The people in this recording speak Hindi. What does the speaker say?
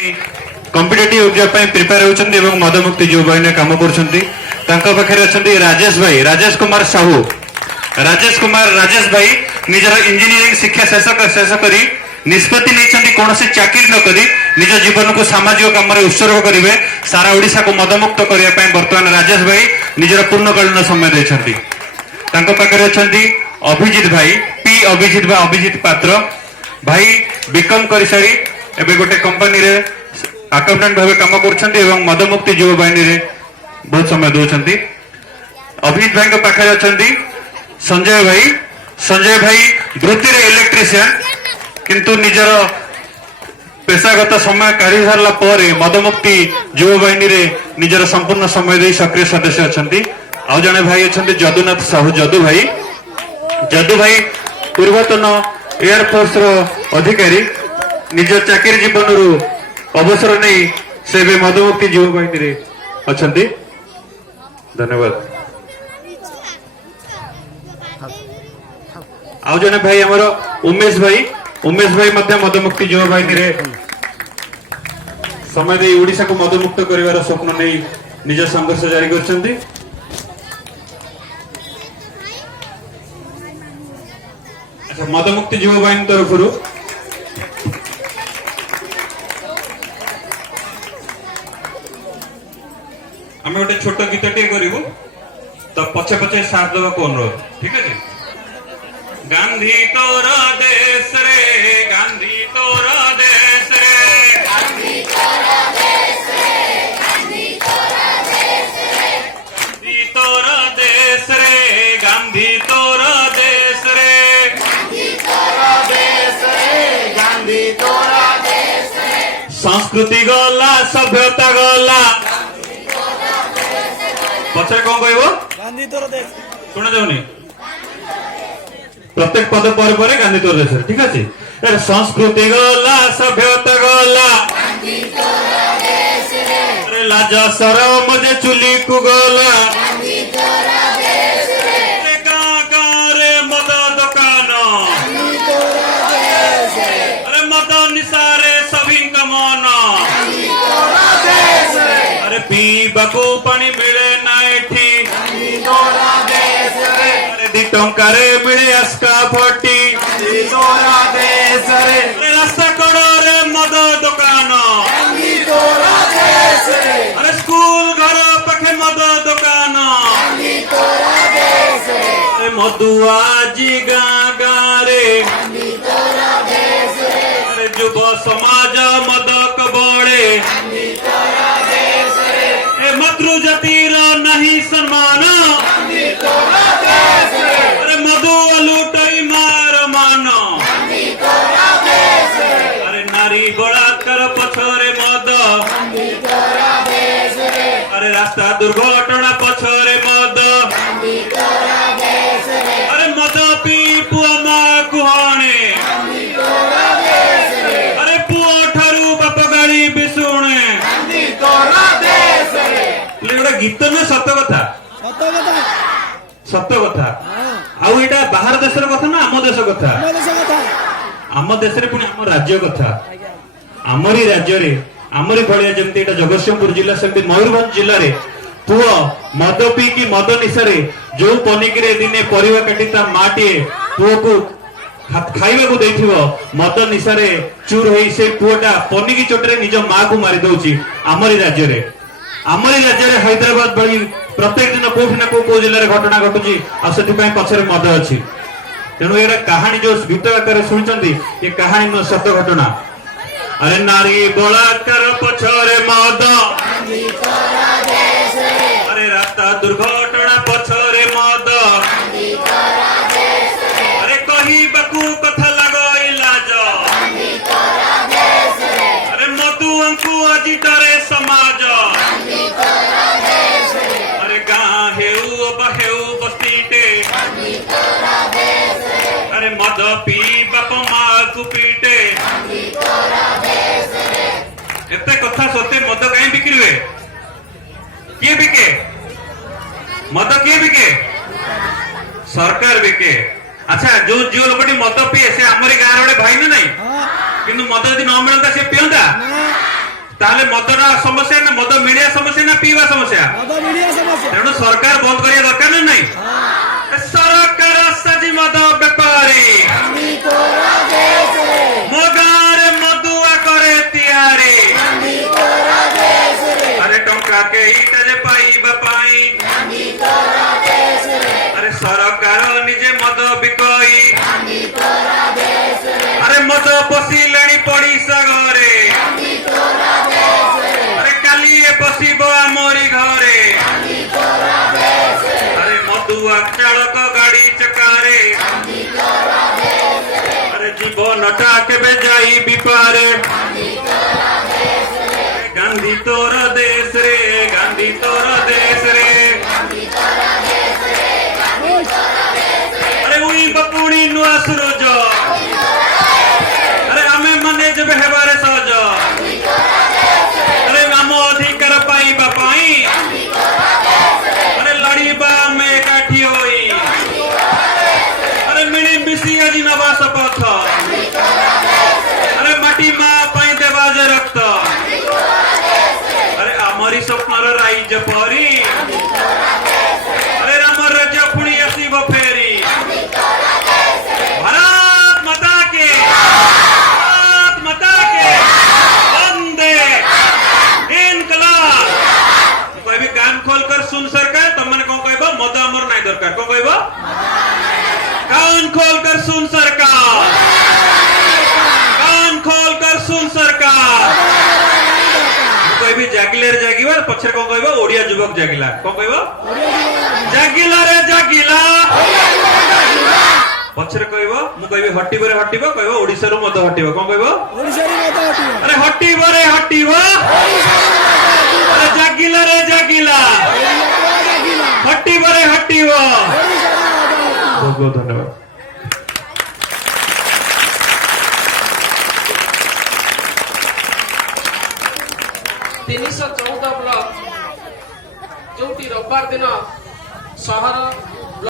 कॉम्पिटिटिव एग्जाम प्रिपेयर होचंदी एवं मदमुक्ति जो भाई ने काम करछंती तांका पाखरे अछंती राजेश भाई राजेश कुमार साहू राजेश भाई निजर इंजीनियरिंग शिक्षा शेष करी निष्पत्ति नहीं कौन चाकरी न करी निज जीवन को सामाजिक काम में उत्सर्ग करेंगे सारा ओडिशा को मदमुक्त करने बर्तमान राजेश भाई निजर पूर्णकालीन समय देछंती तांका पाखरे अछंती अभिजीत भाई अभिजीत पात्र भाई बीकॉम कर सारी एबे गोटे कंपनी रे अकाउंटेंट भाव काम कर मदमुक्ति युव बाहिनी रे बहुत समय दौरान अभिजीत भाई पाखे अच्छा संजय भाई वृत्ति रे इलेक्ट्रीशियन किंतु निजर पेशागत समय काढ़ी सारा पर मदमुक्ति युव बाहिनी रे निजर संपूर्ण समय दे सक्रिय सदस्य अच्छा आउ जड़े भाई अच्छा जदुनाथ साहू जदू भाई पूर्वतन एयरफोर्स रो अधिकारी निज चाकरी जीवन रु अवसर नहीं से भी मदमुक्ति युव बाहिनी रे अछंती धन्यवाद। आउ जने भाई हमर उमेश भाई मध्य मदमुक्ति युव बाहिनी रे समय दे ओडिशा को मदमुक्त करिवार स्वप्न नहीं निज संघर्ष जारी करछंती। अच्छा मदमुक्ति युव बाहिनी तरफरु आम गोटे छोट गीत टे करू तो पछे पछे साथ देवा को अनुरोध ठीक है। गांधी तोर देश रे गांधी तोर देश रे गांधी तोर देश रे गांधी तोर देश रे गांधी तोर देश रे गांधी तोर देश रे गांधी तोर देश रे गांधी तोर देश रे संस्कृति गला सभ्यता गला पछे कौन कहबो गांधी तोर देश सुना जाउनी प्रत्येक पद पर गांधी तोर देश ठीक है। संस्कृति गला सभ्यता गला गांधी तोर देश रे अरे लाज शरम जे चुली को गला गांधी तोर देश रे गाँ रे मद दुकान गांधी तोर देश रे अरे मद निसारे सभी का मन गांधी तोर देश रे अरे पीबा को पानी मिले टंकारे मिले अस्का फटी रास्ता कड़े मद दुकान अरे स्कूल घर पाखे मद दुकान मधुआ जी गाँ गारे अरे युव समाज मदक बड़े मातृ जातिर नहीं सम्मान अरे मधु लुटई मार मान अरे नारी बलात्कार पछरे मद अरे रास्ता दुर्घटना पछरे मद अरे मद पी पुआ माँ कुहाणे अरे पुआ ठारू बाप गाड़ी भी शुणे गोटे गीत न सत कथा आउ एटा बाहर देश कथा ना आम देश कथा आम देश पुणी आम राज्य कथा आमरी राज्य रे आमरी भलिया जमती एटा जगतसिंहपुर जिला सेमती मयूरभंज जिल्ला रे पुओ मद पी की मद निशारे जो पनिकी दिने परिवा काटी ता माटी पुओ को खाइबा को देथिबो मद निशारे चूर होई से पुओटा पनिकी चोटरे निज मां को मारी दउची आमरी राज्य रे हैदराबाद भली प्रत्येक दिन कोठी ना को जिले में घटना घटुची आसे पछरे मद अच्छी तेणु ये कहानी जो गीत आकार शुणी ये कहानी न सत्य घटना अरे नारी बलात्कार पछरे मद अरे रास्ता दुर्घटना पछरे मद अरे कही बाकू कथा लगई लाज अरे मधुआंकु আজি डरे समाज अरे गाँ हेउ बहेउ बस्तीटे अरे मद पी बाप माँ को पीटे एते कथा सत्य मद कहीं बिक्री हुए किए बिके मद किए बिके सरकार बिके अच्छा जो जो लोग मद पिए से आमरी गाँव रे भाई ना नहीं किंतु मद यदि न मिलता से पियंता ताहले मदरा समस्या ना मद मिलिया समस्या ना पीवा समस्या तेणु सरकार बंद करिया दरकार ना नहीं सरकार सजी मद बेपारी मो गाँव मदुआ करे तिहारी अरे टंका के ईटा जे पाइबा पाई अरे सरकार निजे मद बिकई अरे मद पशिले पड़िशा घरे अरे काली पशिब आमरी घरे अरे मदुआ चालक गाड़ी चकारे अरे जीवनटा केबे जाई बिपारे गांधी तोर देश रे गांधी तोर देश रे अरे उई बपुणी नुआ सुरज अरे आमे मने जब हेबारे सहज अरे आम अधिकार पाइबा पाई अरे लड़ीबा आमे एकाठी होई अरे मिली मिसी आज नवा शपथ अरे माटी माँ पाई देवा जे रक्त अरे आमरी स्वप्नर राइज परी अरे राम राज्य पुणी आसीब फेरी भारत माता के वंदे इनकलाब कहबी कान खोल कर सुन सरकार तुम मैंने कौन कहबो मद आमर नहीं दरकार कौन कहबो कान खोल कर सुन सरकार कान खोल कर सुन सरकार कहबी जागिले रे जागिबा पछरे कोन कहबो ओडिया युवक जागिला कोन कहबो जागिला रे जागिला पछरे कहबो मु कहबी हटिबो रे हटिबो कहबो ओडिसा रो मद हटिबो कोन कहबो ओडिसा रे मद हटिबो अरे हटिबो रे हटिबो अरे जागिला रे जागिला हटिबो रे हटिबो बहुत बहुत धन्यवाद 314 ब्लॉक जो रविवार दिन सहर